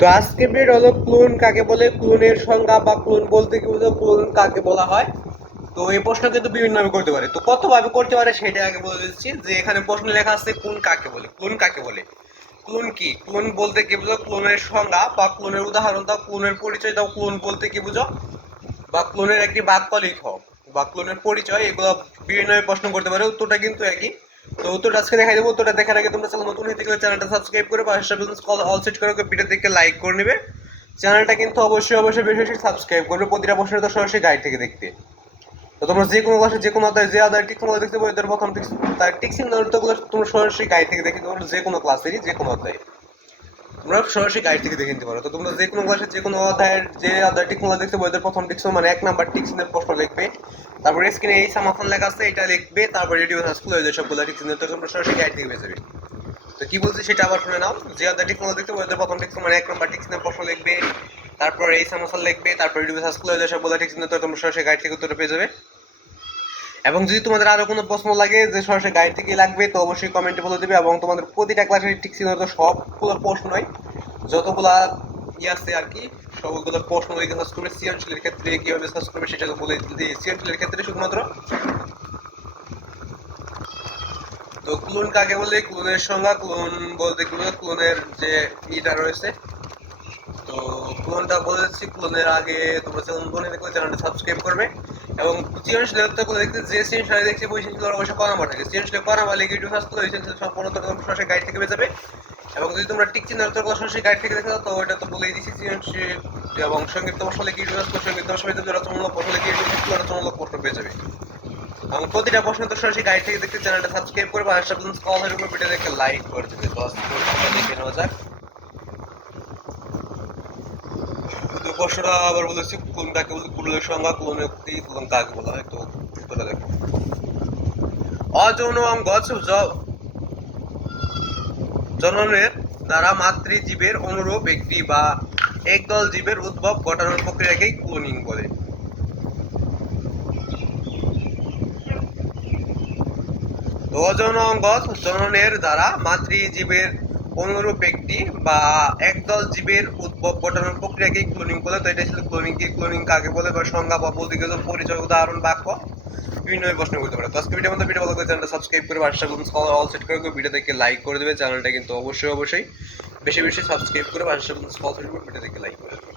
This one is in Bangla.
তো আজকে ভিডিও হলো ক্লোন কাকে বলে ক্লোনের সংজ্ঞা বা ক্লোন বলতে কি বুঝো ক্লোন কাকে বলা হয়? তো এই প্রশ্ন কিন্তু বিভিন্ন ভাবে করতে পারে। তো কত ভাবে করতে পারে সেটা আগে বলে দিচ্ছি যে এখানে প্রশ্ন লেখা আছে কোন কাকে বলে? ক্লোন কাকে বলে? ক্লোন কি? ক্লোন বলতে কি বুঝো ক্লোনের সংজ্ঞা বা ক্লোনের উদাহরণ দাও ক্লোনের পরিচয় দাও ক্লোন বলতে কি বুঝো? বা ক্লোনের একটি বাক্য লিখো, বা ক্লোনের পরিচয়, এগুলো বিভিন্ন ভাবে প্রশ্ন করতে পারে, উত্তরটা কিন্তু একই। তো উত্তরটা আজকে দেখাই দেবো। উত্তরটা দেখার আগে তোমরা চ্যানেল নতুন হয়ে থাকলে চ্যানেলটা সাবস্ক্রাইব করে পাশে বিজনেস কল অল সেট করে ভিডিও দেখে লাইক করে নেবে। চ্যানেলটা কিন্তু অবশ্যই অবশ্যই বেশি বেশি সাবস্ক্রাইব করবে প্রতিটা বছর তো সরাসরি গাইড থেকে দেখতে। তো তোমরা যে কোনো ক্লাসে যে কোনো অধ্যায় যে অধ্যায় টিক দেখতে পাবো, এদের প্রথম ঠিক তার টিক্সিংগুলো তোমরা সরাসরি গাইড থেকে দেখে তোমরা যে কোনো ক্লাসেরই যে কোনো অধ্যায় তোমরা সরাসরি গাইড থেকে দেখে নিতে পারো। তো তোমরা যে কোনো ক্লাসে যে কোনো অধ্যায়ের যে অধ্যায় টিক তোমরা দেখতে পাবে প্রথম টিক্স মানে এক নাম্বার টিক্সিনের প্রশ্ন লিখবে। তারপরে স্ক্রিনে এই সামাখন লেখা আছে, এটা লিখবে, তারপরে রেডিও স্কুল হয়ে যায় সবগুলো টিক্সিনের তো তোমরা সরাসরি গাইড থেকে পেয়ে যাবে। তো কি বলছি সেটা আবার শুনে নাও। যে অধ্যায় টিক তোমরা দেখতে পাবে প্রথম টিক্স মানে এক নাম্বার টিক্সিনের প্রশ্ন লিখবে। তারপরে এই সামাখন লিখবে, তারপরে রেডিও স্কুল হয়ে যায় সবগুলো টিক্সিনের তো তোমরা সরাসরি গাইড থেকে উত্তর পেয়ে যাবে। এবং যদি তোমাদের আরও কোনো প্রশ্ন লাগে যে সরাসরি গাইড থেকে লাগবে, তো অবশ্যই কমেন্টে বলে দেবে এবং তোমাদের প্রতিটা ক্লাসের ঠিক ছিল তো সবগুলো প্রশ্ন নয়। যতগুলা ই আছে আর কি সবগুলো প্রশ্ন লিখে সার্চ করবে সৃজনশীলের ক্ষেত্রে কীভাবে সার্চ করবে সেটা বলে দিই। সৃজনশীলের ক্ষেত্রে শুধুমাত্র তো ক্লোন কাকে বলে? ক্লোনের সংজ্ঞা ক্লোন বলতে ক্লোনের যে ইটা রয়েছে ক্লোনটা বলে দিচ্ছি ক্লোনের আগে তোমরা চ্যানেল বলে দেখলে চ্যানেলটা সাবস্ক্রাইব করবে। এবং সৃজনশীলতা করে দেখতে যে সৃজনশীল দেখছি, ওই সৃজনশীল অবশ্যই করা থাকে। সৃজনশীল করা বলে ইউটিউব সার্চ করলে ওই সৃজনশীল সম্পূর্ণ তোমরা সরাসরি গাইড থেকে পেয়ে যাবে। এবং যদি তোমরা টিক চিহ্ন তো সরাসরি গাইড থেকে দেখো তো ওটা তো বলেই দিচ্ছি সৃজনশীল এবং সংক্ষিপ্ত প্রশ্ন লিখে ইউটিউব সার্চ করলে সংক্ষিপ্ত প্রশ্ন পেতে রচনামূলক প্রশ্ন লিখে ইউটিউব সার্চ করলে রচনামূলক প্রশ্ন পেয়ে যাবে এবং প্রতিটা প্রশ্ন তো সরাসরি গাইড থেকে দেখতে চ্যানেলটা সাবস্ক্রাইব করবে আর সাথে কল হয়ে উপর ভিডিও দেখে লাইক করে দেবে দশ দেখে নেওয়া যাক তো প্রশ্নটা আবার বলেছি কোনটাকে সংজ্ঞা, কোন একটি কোন কাকে বলা হয় তো দেখো। অযৌন অঙ্গ জননের দ্বারা মাতৃজীবের অনুরূপ একটি বা একদল জীবের উদ্ভব ঘটানোর প্রক্রিয়াকেই ক্লোনিং বলে। অযৌন অঙ্গ জননের দ্বারা মাতৃজীবের অনুরূপ একটি বা একদল জীবের উদ্ভব ঘটানোর প্রক্রিয়াকে ক্লোনিং বলে, তো এটা ছিল ক্লোনিং কি? ক্লোনিং কাকে বলে? বা সংজ্ঞা বা বলতে গেলে পরিচয়, উদাহরণ, বাক্য বিভিন্ন প্রশ্ন করতে পারে। তো আজকে ভিডিও মধ্যে ভিডিও ভালো করে চ্যানেলটা সাবস্ক্রাইব করে বাসা বলুন অল সেট করে ভিডিও দেখে লাইক করে দেবে, চ্যানেলটা কিন্তু অবশ্যই অবশ্যই বেশি বেশি সাবস্ক্রাইব করে বাসা বলুন ভিডিও দেখে লাইক করে দেবে